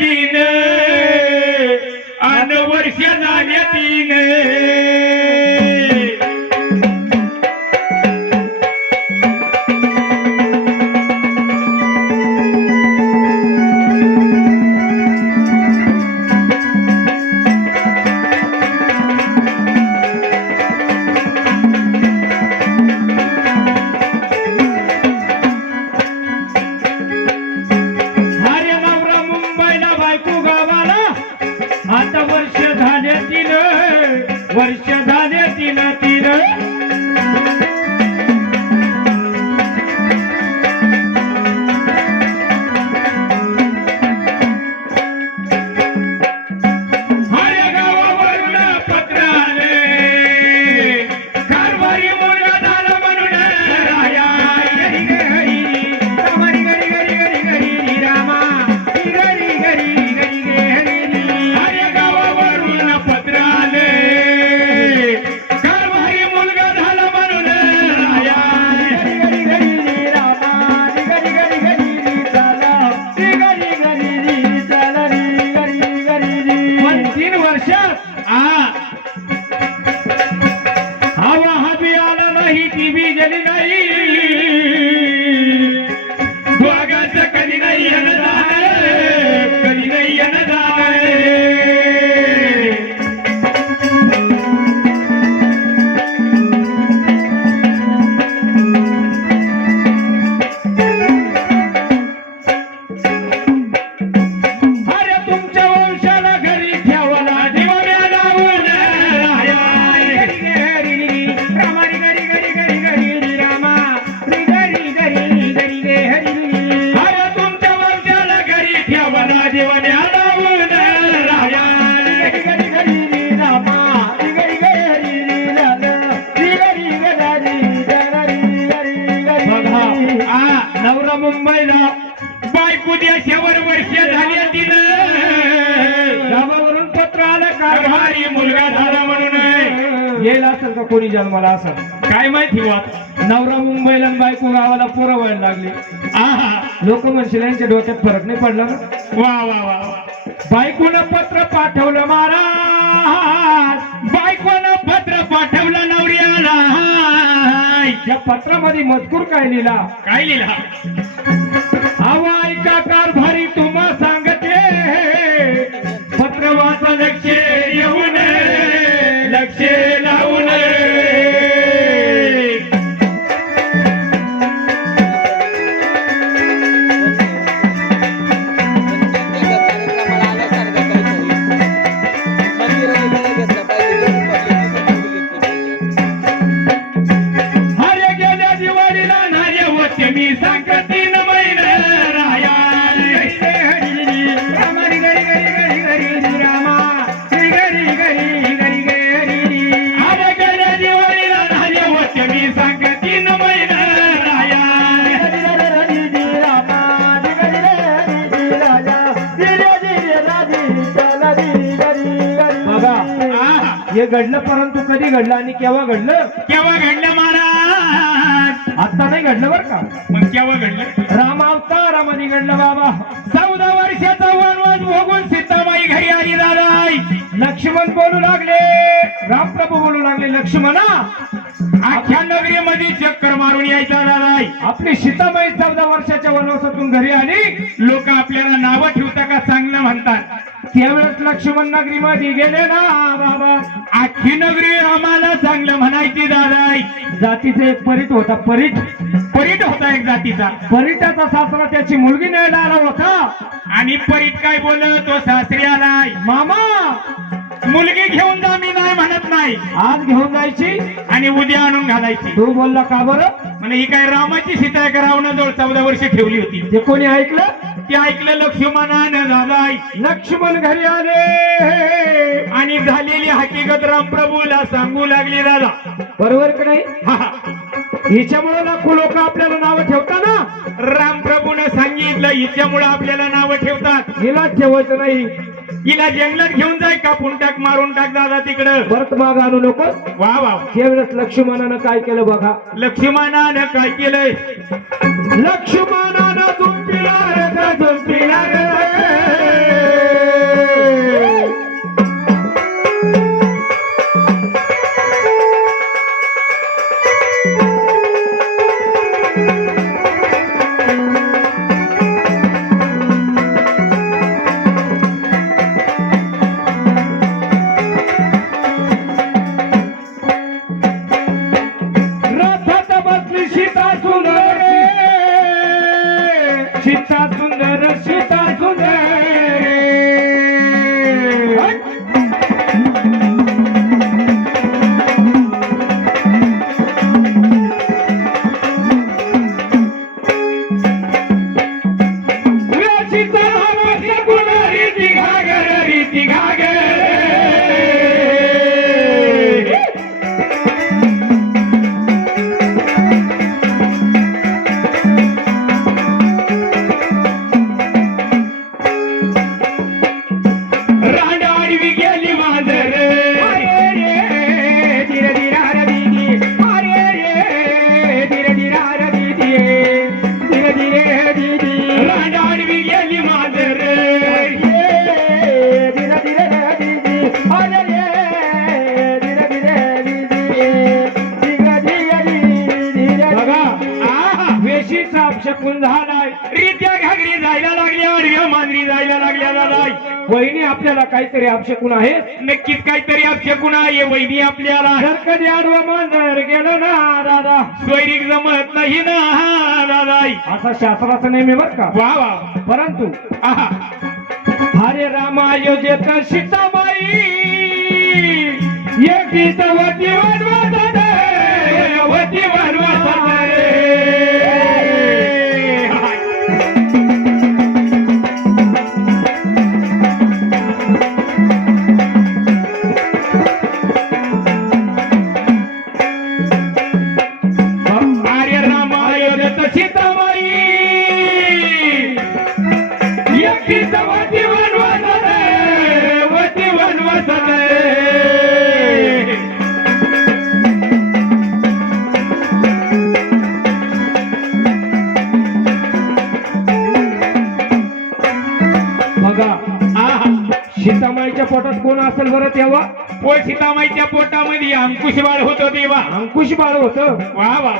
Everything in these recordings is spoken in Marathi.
तीन यांच्या डोक्यात फरक नाही पडला ना? वा वा वा वा. बायकोनं पत्र पाठवलं महाराज. बायकोनं पत्र पाठवलं नवऱ्याला. या पत्रामध्ये मजकूर काय लिहिला? काय लिहिला? हवा ऐका घडलं परंतु कधी घडलं आणि केव्हा घडलं? केव्हा घडलं महाराज? आता नाही घडलं बरं का? मग केव्हा घडलं? राम अवतारामध्ये घडलं बाबा. चौदा वर्षाचा वनवास भोगून सीताबाई घरी आली दादाई. लक्ष्मण बोलू लागले. रामप्रभू बोलू लागले लक्ष्मणा. अख्ख्या नगरीमध्ये चक्कर मारून यायचा दादाई. आपली सीताबाई चौदा वर्षाच्या वनवासातून घरी आली. लोक आपल्याला नावं ठेवता का चांगलं म्हणतात. त्यावेळेस लक्ष्मण नगरीमध्ये गेले ना बाबा. अख्खी नगरी आम्हाला चांगलं म्हणायची दादाई. जातीचा एक परीट होता परीट. परीट होता एक जातीचा. परीटाचा सासरा त्याची मुलगी न्यायला आला होता. आणि परीट काय बोल तो सासरी आलाय. मामा मुलगी घेऊन जा मी नाही म्हणत नाही. आज घेऊन जायची? आणि उद्या आणून घालायची. तू बोलला का बरं? म्हणे ही काय रामाची सीता आहे का रावणाजवळ चौदा वर्ष ठेवली होती. ते कोणी ऐकलं? ते ऐकलं लक्ष्मणानं झालाय. लक्ष्मण घरी आले. आणि झालेली हकीकत रामप्रभूला सांगू लागली दादा बरोबर का नाही? हिच्यामुळे लाखो लोक आपल्याला नावं ठेवतात ना? रामप्रभूनं सांगितलं हिच्यामुळे आपल्याला नावं ठेवतात. हिला ठेवायचं नाही. हिला जंगलात घेऊन जाय कापून टाक मारून टाक दादा तिकडं. परत माग आणू नको. वा वा त्यावेळेस लक्ष्मणानं काय केलं बघा. लक्ष्मणानं काय केलंय? लक्ष्मणानं துப்பினார் என்ற துப்பினார் अपशकून आहे. नक्कीच काहीतरी अपशकून आहे वहिनी आपल्याला. जर कधी आडवं मांजर गेलं ना दादा. स्वैरिक जमत नाही ना दादाई. असा शास्त्राचा नेहमी बर का? वा वा. परंतु आहा. हरे रामा योजेत सीताबाई. एकटीच वती वनवासात अंकुश बाळ होतो देवा. अंकुश बाळ होत? वा वा.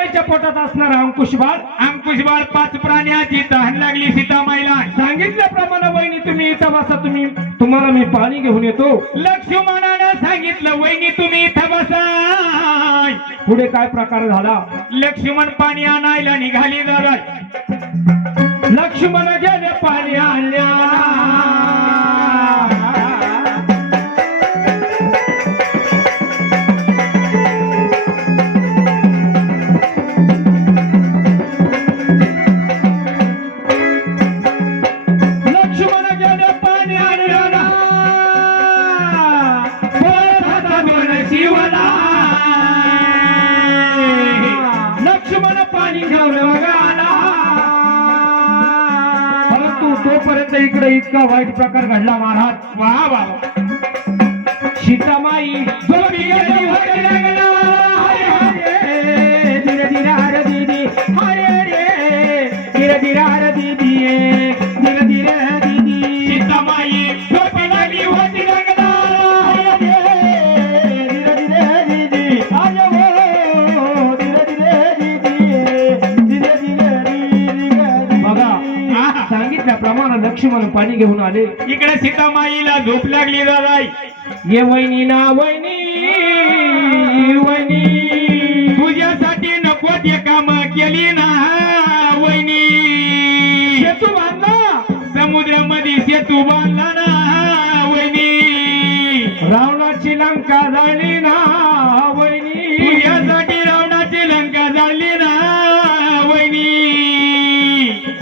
सीतामाईच्या पोटात असणारा अंकुश बाळ. अंकुश बाळ पाच प्राण्याची तहान लागली सीतामाईला. सांगितल्याप्रमाणे वहिनी तुम्ही इथं बसा तुम्ही तुम्हाला मी पाणी घेऊन येतो. लक्ष्मणानं सांगितलं वहिनी तुम्ही इथं बसाय पुढे काय प्रकार झाला? लक्ष्मण पाणी आणायला निघाली दादा लक्ष्मण गेले पाणी आणल्या. इतका वाईट प्रकार घडला महाराज. वा वा सीतामाई होती. हरे हरे, धीरे धीरे हरे रे. धीरे धीरे सांगितल्याप्रमाणे लक्ष्मण पाणी घेऊन आले. इकडे सीतामाईला झोप लागली दादाई. ये वहिनी ना वहिनी वहिनी. तुझ्यासाठी नको ते काम केली ना वहिनी. सेतू बांधला. समुद्रामध्ये सेतू बांधला ना वहिनी. रावणाची लंका झाली ना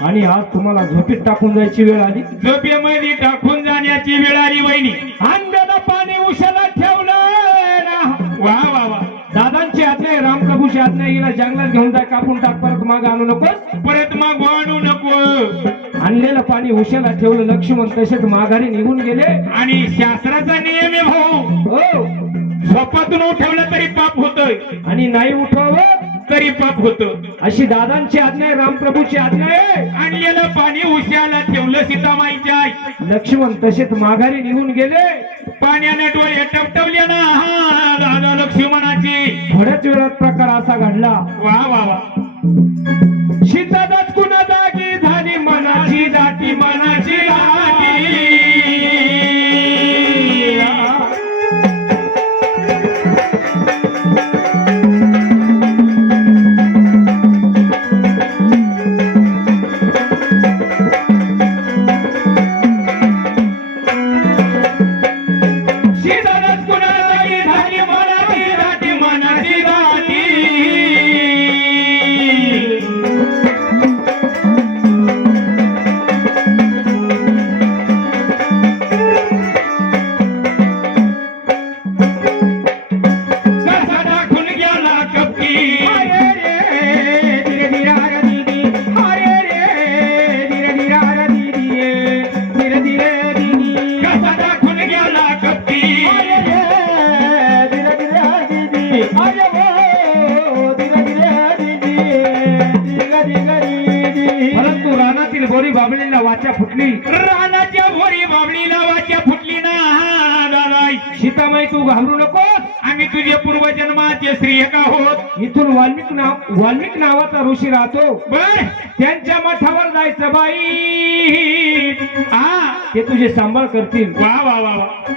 आणि आज तुम्हाला झोपीत टाकून जायची वेळ आली. झोपेमध्ये टाकून जाण्याची वेळ आली वहिनी. अंगाला पाणी उशाला ठेवलं ना. वा वा वा. दादांची आज्ञा रामप्रभूची आज्ञा हिला जंगलात घेऊन जाय कापून टाक परत माग आणू नकोस. परत मग आणू नको आणलेलं पाणी उशाला ठेवलं लक्ष्मण तसेच माघारी निघून गेले. आणि शास्त्राचा नियम आहे भाऊ. हो. झोपातून उठवलं तरी पाप होतोय. आणि नाही उठवावं. तरी पाप होत. अशी दादांची आज्ञा आहे रामप्रभूची आज्ञा आहे. आणलेलं पाणी उश्याला ठेवलं सीतामाईच्या आई. लक्ष्मण तसेच माघारी निघून गेले. पाण्याने डोळे टपटवले ना. हा दादा लक्ष्मणाची. थोड्याच वेळात प्रकार असा घडला. वा वा वा. सीतादास कुणा जागी झाली? मनाची दाटी मनाची दाटी वाचा फुटली. रानाच्या भोरी बाबळी नावाच्या फुटली ना. दादा सीतामाई तू घाबरू नकोस. आम्ही तुझे पूर्वजन्माचे स्त्री का होत इथून वाल्मिक नाव वाल्मिक नावाचा ऋषी राहतो. बर. त्यांच्या मठावर जायचं बाई. हा. ते तुझे सांभाळ करतील. वा वा वा वा.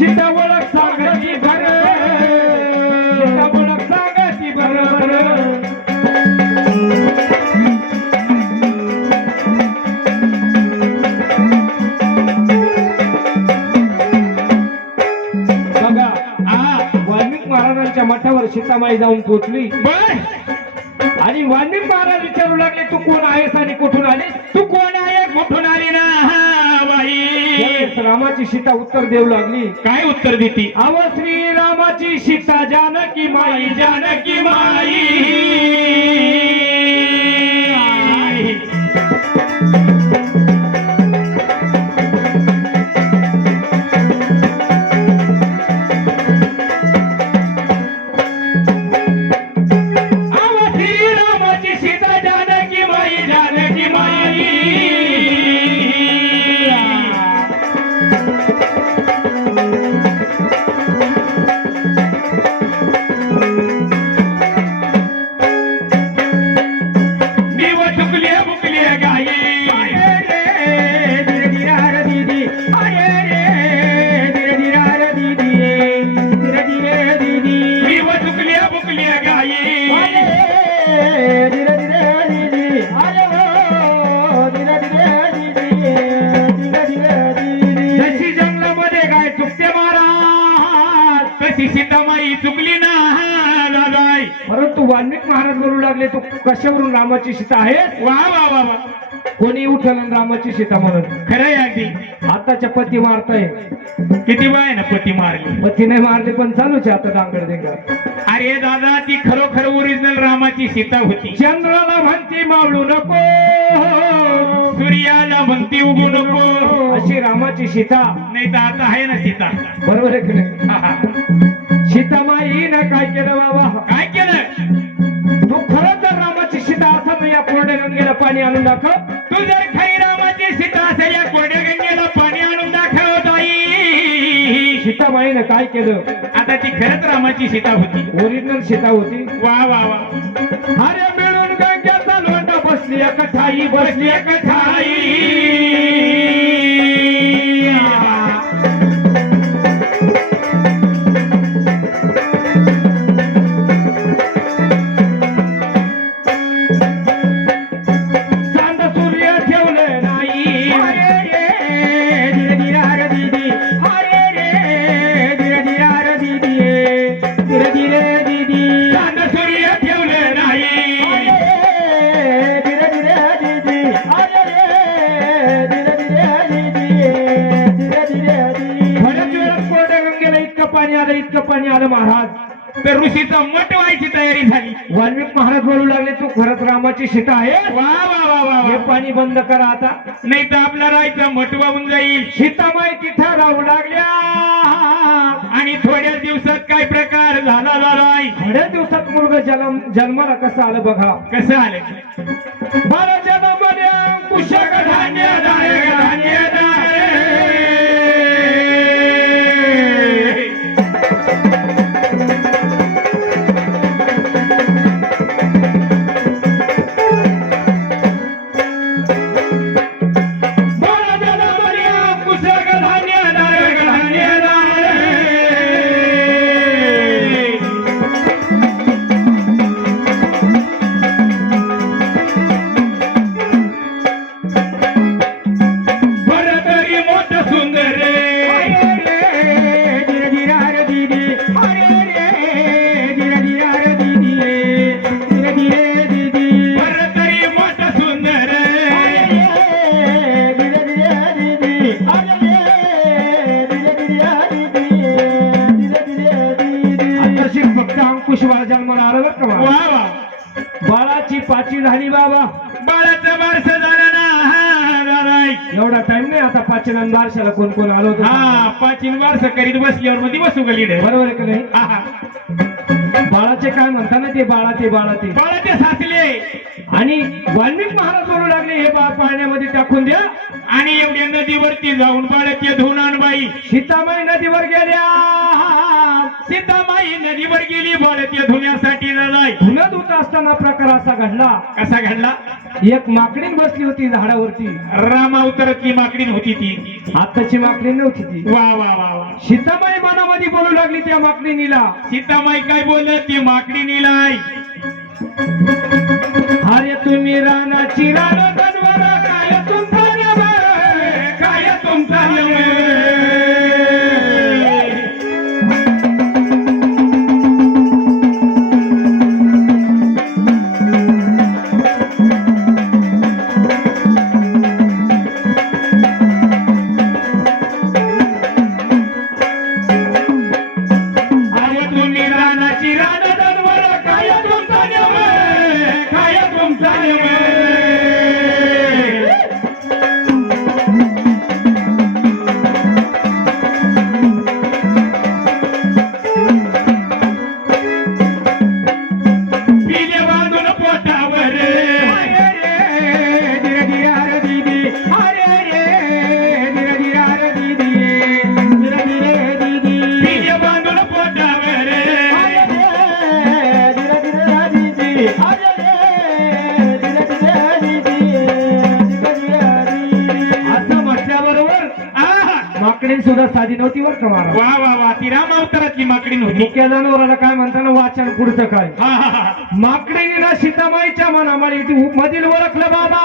ओळख ओळख बरोबर बघा वाल्मिक महाराजांच्या मठावर सीतामाई जाऊन पोचली. आणि वाल्मिक महाराज विचारू लागले तू कोण आहेस आणि कुठून आलीस? सीता उत्तर देऊ लागली. काय उत्तर देती? अव श्री रामाची सीता जानकी माई जानकी माई. रामाची सीता आहे वा वा वा वा. कोणी उठल रामाची सीता म्हणून? खरंय अगदी. आताच्या पती मारताय. किती वय ना पती मारली? पती नाही मारले पण चालूच आहे आता दांगड दिंगा अरे दादा ती खरोखर ओरिजिनल रामाची सीता होती. चंद्राला म्हणती मावळू नको. सूर्याला म्हणती उगू नको. अशी रामाची सीता. नाही तर आता आहे ना सीता. बरोबर आहे हा, हा. सीतामाईनं काय केलं बाबा? काय केलं? गंगेला पाणी आणून दाखव. तू जर खरी रामाची सीता असेल या कोरड्या गंगेला पाणी आणून दाखव ताई. सीतामाईनं काय केलं? आता ती खरंच रामाची सीता होती. ओरिजिनल सीता होती. वा वा वा. अरे मिळून गंग्याचा लोंढा बसली एक ठाई बसली. एक सीता आहे. वा वा वा वा हे पाणी बंद करा आता. नाही तर आपला राहायचा मठ वाहून जाईल. सीतामाई तिथं राहू लागल्या. आणि थोड्या दिवसात काय प्रकार झाला झालाय? थोड्या दिवसात मुलगा जन्म जन्माला कसं आलं बघा. कसं आलं? बाळाची पाची झाली बाबा. बाळाचं बारस झालं ना. हा एवढा टाइम नाही आता पाचशे बारशाला कोण कोण आलो हा पाचीन वारस करीत बसल्यावर मध्ये बसू का बरोबर आहे का नाही? हा, हा. बाळाचे काय म्हणता ना ते बाळा ते बाळा ते बाळाचे साचले आणि वाल्मिक महाराज बोलू लागले हे बाळ पाण्यामध्ये टाकून द्या. आणि एवढ्या नदीवरती जाऊन बाळाचे धुवून आण बाई. सीतामाई नदीवर गेल्या. सीतामाई नदीवर गेली बाळाच्या धुण्यासाठी लढाई धुणं धुत असताना प्रकार असा घडला. कसा घडला? एक माकडीण बसली होती झाडावरती. रामा उतरतली माकडीन होती ती. आताची माकडीण नव्हती ती. वा वा वा वा. सीतामाई मनामध्ये बोलू लागली त्या माकडीनीला. सीतामाई काय बोलत ती माकडी निलाय अरे तुम्ही रानाची रान सुद्धा साधी नव्हती वर वा वा वा. ती राम अवतारातली माकडी नव्हती. मुख्य जनावराला काय म्हणताना वाचन पुढचं काय? हा हा हा. माकडीनं सीतामाईच्या मनामध्ये ती मधील ओळखलं बाबा.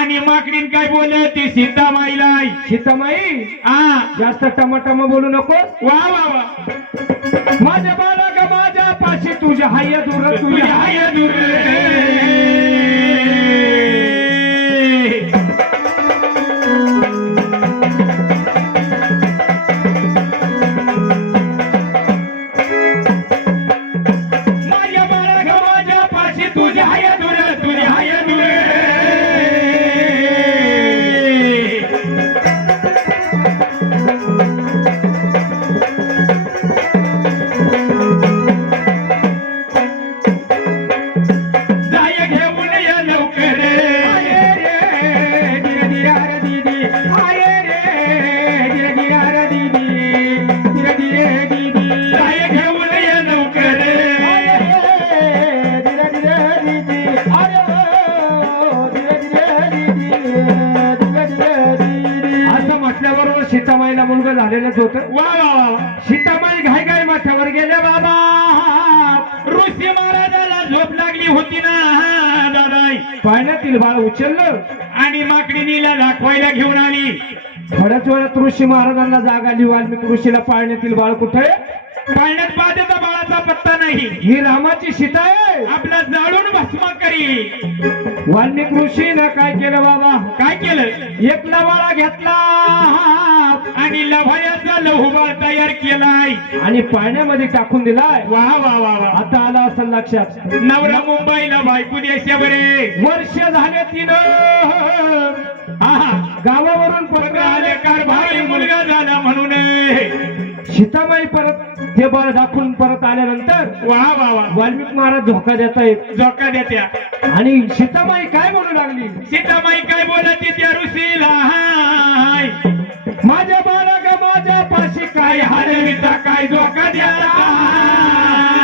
आणि माकडीन काय बोलत ती सीतामाईला सीतामाई? आ जास्त टमाटमा बोलू नको. वा वा वा. माझ्या बाळा ग माझ्या पाशी तुझ्या हाय दूर तुझ्या तुझ्या हाय दूर उचललं आणि माकडीनीला दाखवायला घेऊन आली. थोड्याच वेळात ऋषी महाराजांना जाग आली वाल्मिक ऋषीला पाळण्यातील बाळ कुठे? पाळण्यात पाहत्याचा बाळाचा पत्ता नाही. ही रामाची सीता आहे. आपला जाळून भस्म करी वाल्मिक ऋषीनं काय केलं बाबा? काय केलं? एक लवाळा घेतला. आणि लभायाचा लहुबा तयार केलाय. आणि पाण्यामध्ये टाकून दिलाय. वा वा वा वा. आता आला असं लक्षात. नवरा मुंबईला बायको देशा बरे. वर्ष झाले तिनं. आहा गावावरून पत्र पत्र आले. आले कार भाई मुलगा झाला म्हणून. सीतामाई परत ते बाळ दाखवून परत आल्यानंतर वा वा वा. वाल्मिक महाराज धोका देत आहेत झोका देत्या. आणि सीतामाई काय म्हणू लागली? सीतामाई काय बोलती त्या ऋषीला? हाय. माझ्या बाळा माझ्या पाशी काय हरविता काय झोका द्या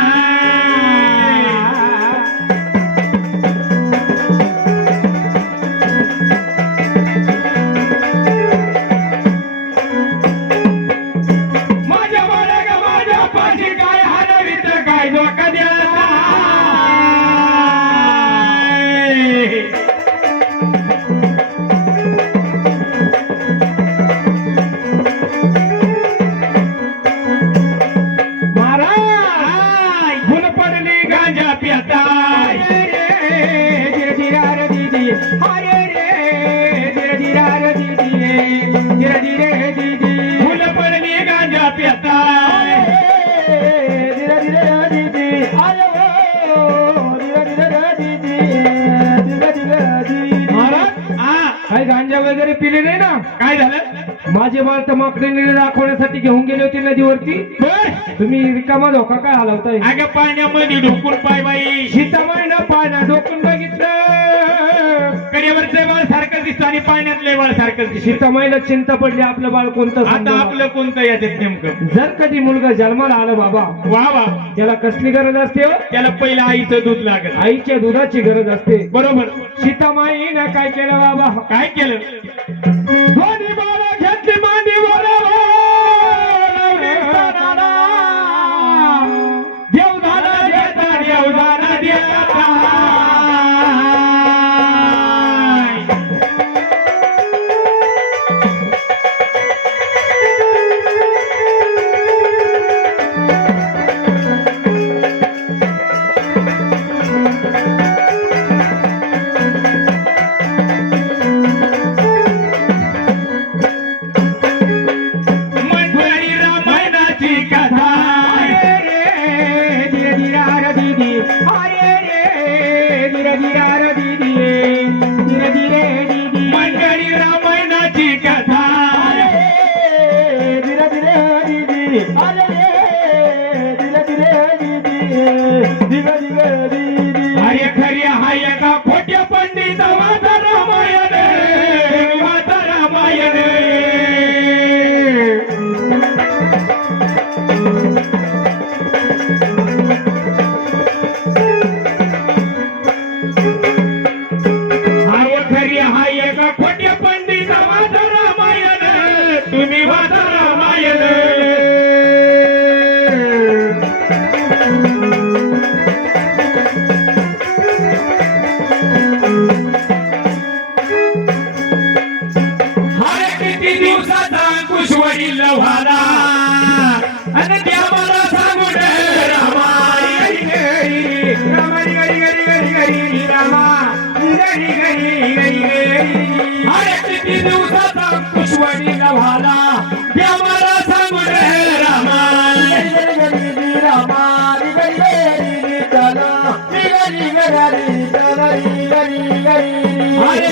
माझे बाळ तर माकडीने दाखवण्यासाठी घेऊन गेले होते नदीवरती. तुम्ही रिकामा धोका काय हलवताय? अगं पाण्यामध्ये ढोकून पाय बाई. सीतामाईनं पाण्यात डोकून बघितलं. कडेवरचं बाळ सारखं दिसतं आणि पाण्यातलं बाळ सारखं दिसतं. सीतामाईला चिंता पडली आपलं बाळ कोणतं आता. आपलं कोणतं याच्यात नेमकं? जर कधी मुलगा जन्माला आला बाबा वा वा. त्याला कसली गरज असते हो? त्याला पहिलं आईचं दूध लागत आईच्या दुधाची गरज असते. बरोबर. सीतामाईनं काय केलं बाबा? काय केलं? दोन्ही बाळा येईल लव्हाला आणि त्या मला सांगू रामाई गरी गरी गरी गरी गरी रामा गरी गरी गरी गरी अरे किती दिवसाचा पुष्वणी लव्हाला त्या मला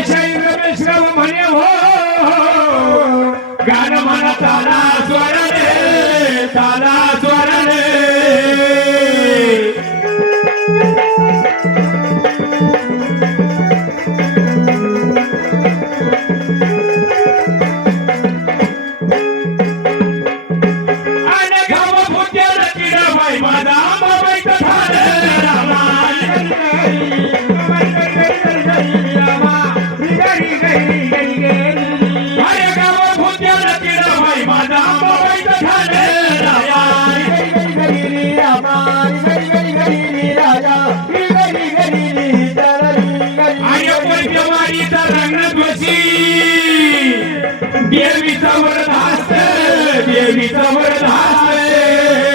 शैल मिश्रम म्हणे हो रे देवीचा वरदास देवीचा वरदास